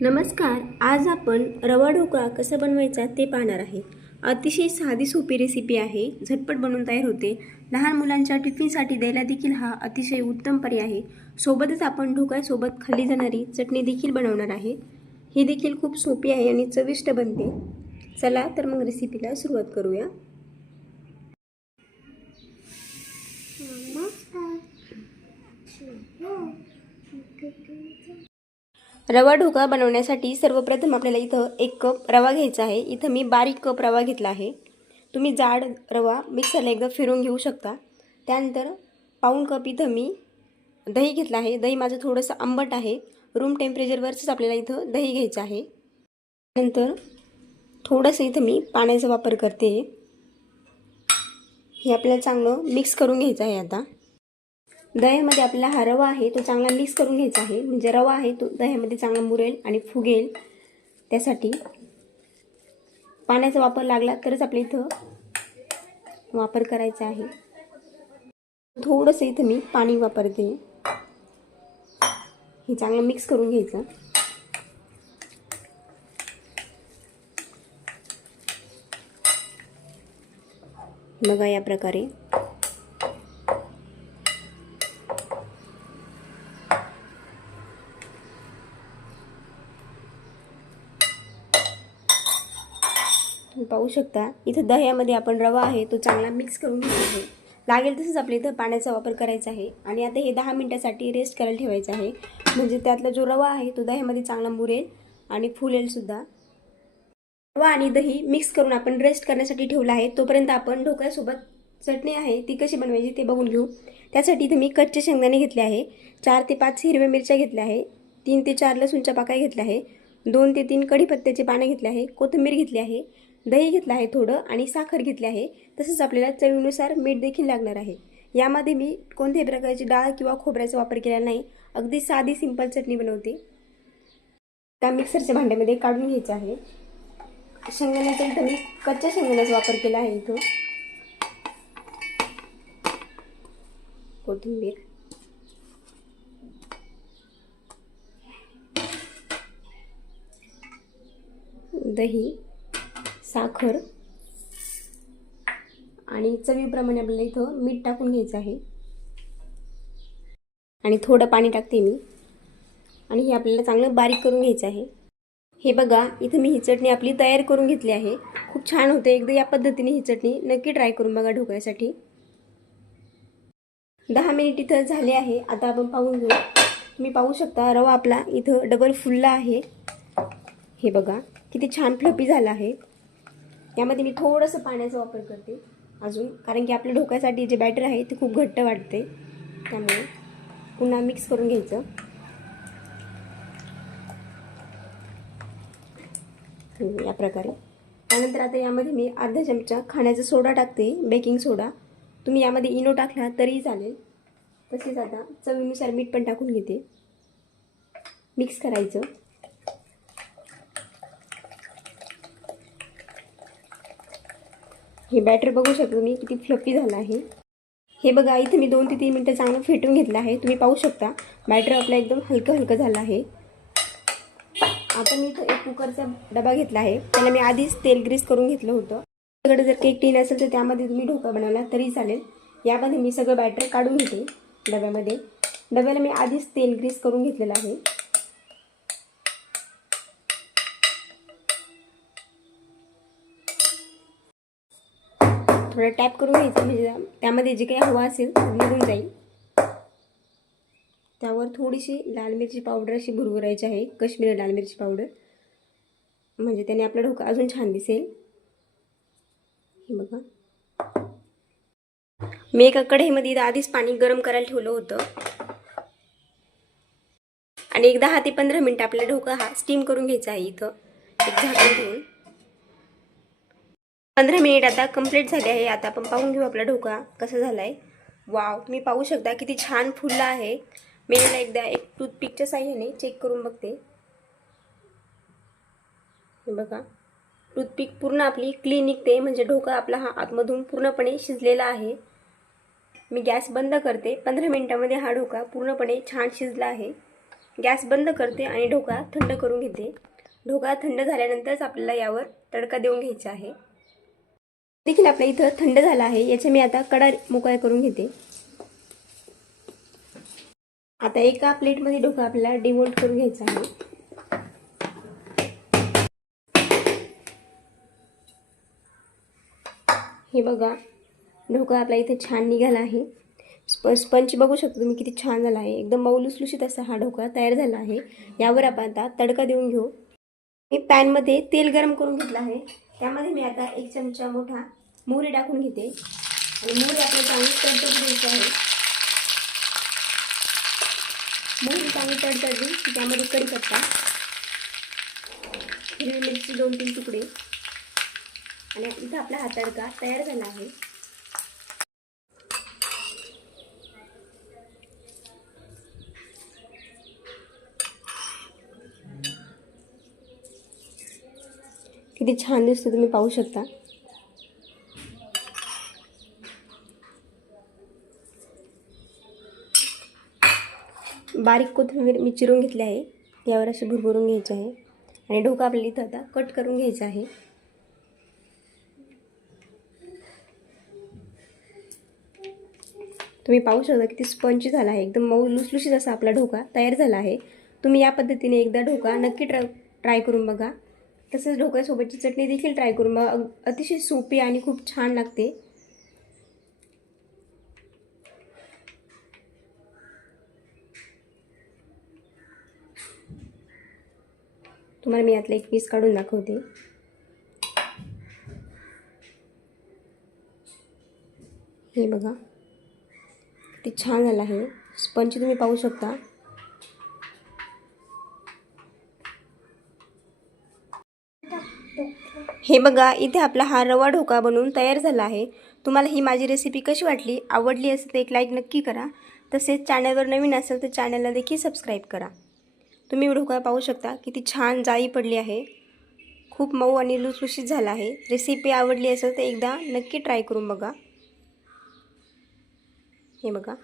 नमस्कार आज आपण रवा ढोकळा कसा बनवायचा ते पाहणार आहे. अतिशय साधी सोपी रेसिपी आहे झटपट बनवून तयार होते. लहान मुलांच्या टिफिनसाठी द्यायला देखील हा अतिशय उत्तम पर्याय आहे. सोबतच आपण ढोकळ्यासोबत खाल्ली जाणारी चटणी देखील बनवणार आहे. ही देखील खूप सोपी आहे आणि चविष्ट बनते. चला तर मग रेसिपीला सुरुवात करूया. रवा ढोकळा बनवण्यासाठी सर्वप्रथम आपल्याला इथं एक कप रवा घ्यायचा आहे. इथं मी बारीक कप रवा घेतला आहे. तुम्ही जाड रवा मिक्सरला एकदा फिरून घेऊ शकता. त्यानंतर पाऊण कप इथं मी दही घेतलं आहे. दही माझं थोडंसं आंबट आहे. रूम टेम्परेचरवरच आपल्याला इथं दही घ्यायचं आहे. नंतर थोडंसं इथं मी पाण्याचा वापर करते. हे आपल्याला चांगलं मिक्स करून घ्यायचं आहे आता. दह्यामध्ये आपला हा रवा आहे तो चांगला मिक्स करून घ्यायचा आहे. म्हणजे रवा आहे तो दह्यामध्ये चांगला मुरेल आणि फुगेल. त्यासाठी पाण्याचा वापर लागला तरच आपल्या इथं वापर करायचा आहे. थोडंसं इथं मी पाणी वापरते. हे चांगलं मिक्स करून घ्यायचं. बघा या प्रकारे. तुम्ही पाहू शकता. इथं दह्यामध्ये आपण रवा आहे तो चांगला मिक्स करून घ्यायचा आहे. लागेल तसंच आपल्या इथं पाण्याचा वापर करायचा आहे. आणि आता हे दहा मिनटासाठी रेस्ट करायला ठेवायचं आहे. म्हणजे त्यातला जो रवा आहे तो दह्यामध्ये चांगला मुरेल आणि फुलेल सुद्धा. रवा आणि दही मिक्स करून आपण रेस्ट करण्यासाठी ठेवला आहे. तोपर्यंत आपण ढोकळ्यासोबत चटणी आहे ती कशी बनवायची ते बघून घेऊ. त्यासाठी इथे मी कच्चे शेंगदाणे घेतले आहे. चार ते पाच हिरव्या मिरच्या घेतल्या आहे. तीन ते चार लसूणच्या पाकळ्या घेतल्या आहे. दोन ते तीन कढीपत्त्याचे पानं घेतले आहे. कोथिंबीर घेतली आहे. दही घेतलं आहे थोडं आणि साखर घेतली आहे. तसंच आपल्याला चवीनुसार मीठ देखील लागणार आहे. यामध्ये मी कोणत्याही प्रकारची डाळ किंवा खोबऱ्याचा वापर केला नाही. अगदी साधी सिंपल चटणी बनवते. त्या मिक्सरच्या भांड्यामध्ये काढून घ्यायचं आहे. शेंगदाण्याचा इथं मी कच्च्या शेंगदाण्याचा वापर केला आहे इथं. कोथिंबीर. दही. साखर आणि चवीप्रमाणे आपल्याला इथं मीठ टाकून घ्यायचं आहे. आणि थोडं पाणी टाकते मी. आणि हे आपल्याला चांगलं बारीक करून घ्यायचं आहे. हे बघा इथं मी ही चटणी आपली तयार करून घेतली आहे. खूप छान होते एकदा या पद्धतीने ही चटणी नक्की ट्राय करून बघा ढोकळ्यासाठी. दहा मिनिट इथं झाले आहे. आता आपण पाहून घेऊ. तुम्ही पाहू शकता रवा आपला इथं डबल फुलला आहे. हे बघा किती छान फ्लपी झाला आहे. यामध्ये मी थोडंसं पाण्याचा वापर करते अजून कारण की आपल्या ढोक्यासाठी जे बॅटर आहे ते खूप घट्ट वाटते. त्यामुळे पुन्हा मिक्स करून घ्यायचं. या प्रकारे. त्यानंतर आता यामध्ये मी अर्धा चमचा खाण्याचा सोडा टाकते बेकिंग सोडा तुम्ही यामध्ये इनो टाकला तरीही चालेल. तसेच आता चवीनुसार मीठ पण टाकून घेते. मिक्स करायचं. हे बॅटर बघू शकता तुम्ही किती फ्लफी झालं आहे. हे बघा इथे मी दोन ते तीन मिनटं चांगलं फेटून घेतलं आहे. तुम्ही पाहू शकता बॅटर आपला एकदम हलकं हलकं झालं आहे. आता मी इथं एक कुकरचा डबा घेतला आहे. त्याला मी आधीच तेल ग्रीस करून घेतलं होतं. तुमच्याकडे जर केक टीन असेल तर त्यामध्ये तुम्ही ढोका बनवला तरी चालेल. यामध्ये मी सगळं बॅटर काढून घेते डब्यामध्ये. डब्याला मी आधीच तेल ग्रीस करून घेतलेलं आहे. थोडं टॅप करून घ्यायचं म्हणजे त्यामध्ये जे काही हवा असेल निघून जाईल. त्यावर थोडीशी लाल मिरची पावडर अशी भुरभुरायची आहे कश्मीरी लाल मिरची पावडर म्हणजे त्याने आपला ढोका अजून छान दिसेल. हे बघा. मी एका कढईमध्ये आधीच पाणी गरम करायला ठेवलं होतं. आणि एक दहा ते पंधरा मिनटं आपला ढोका हा स्टीम करून घ्यायचा आहे इथं. एक झाकण ठेवून. पंधरा मिनिट आता कंप्लीट झाले आहे. आता आपण पाहून घेऊ आपला ढोका कसा झाला आहे वाव मी पाहू शकता किती छान फुलला आहे. मी याला एकदा एक टूथपिकच्या साह्याने चेक करून बघते. हे बघा. टूथपिक पूर्ण आपली क्लीन निघते. म्हणजे ढोका आपला हा आतमधून पूर्णपणे शिजलेला आहे. मी गॅस बंद करते. पंधरा मिनिटामध्ये हा ढोका पूर्णपणे छान शिजला आहे. गॅस बंद करते आणि ढोकळा थंड करून घेते. ढोकळा थंड झाल्यानंतरच आपल्याला यावर तडका देऊन घ्यायचा आहे. देखील आपल्या इथं थंड झाला आहे. याचे मी आता कडा मोकळ्या करून घेते. आता एका प्लेटमध्ये ढोकळा आपल्याला डिमोल्ट करून घ्यायचा आहे. हे बघा ढोकळा आपला इथे छान निघाला आहे. स्प स्पंच बघू शकतो तुम्ही किती छान झाला आहे. एकदम मऊ लुसलुशीत असा हा ढोकळा तयार झाला आहे. यावर आपण आता तडका देऊन घेऊ. मी पॅनमध्ये तेल गरम करून घेतलं आहे. त्यामध्ये मी आता एक चमचा मोठा मोहरी टाकून घेते. आणि मोहरी आपल्याला चांगली तडतडून द्यायची आहे. मोहरी चांगली तडतडली की त्यामध्ये कढीपत्ता हिरवी मिरची दोन तीन तुकडे. आणि इथं आपला हा तडका तयार झाला आहे. किती छान दिसतो तुम्ही पाहू शकता. बारीक कोथिंबीर मी चिरून घेतली आहे. यावर असे भुरभुरून घ्यायचे आहे. आणि ढोका आपल्याला इथं आता कट करून घ्यायचा आहे. तुम्ही पाहू शकता किती स्पंची झाला आहे. एकदम मऊ लुसलुशीत असा आपला ढोका तयार झाला आहे. तुम्ही या पद्धतीने एकदा ढोका नक्की ट्राय ट्राय करून बघा. तसेच ढोकळ्यासोबतची चटणी देखील ट्राय करून मग अतिशय सोपी आणि खूप छान लागते. तुम्हाला मी यातला एक पीस काढून दाखवते. हे बघा. किती छान झालं आहे. स्पंज तुम्ही पाहू शकता. हे बघा इथे आपला हा रवा ढोका बनवून तयार झाला आहे. तुम्हाला ही माझी रेसिपी कशी वाटली आवडली असेल तर एक लाईक नक्की करा. तसेच चॅनलवर नवीन असेल तर चॅनलला देखील सबस्क्राईब करा. तुम्ही ढोका पाहू शकता किती छान जाळी पडली आहे. खूप मऊ आणि लुसलुशीत झाला आहे. रेसिपी आवडली असेल तर एकदा नक्की ट्राय करून बघा. हे बघा.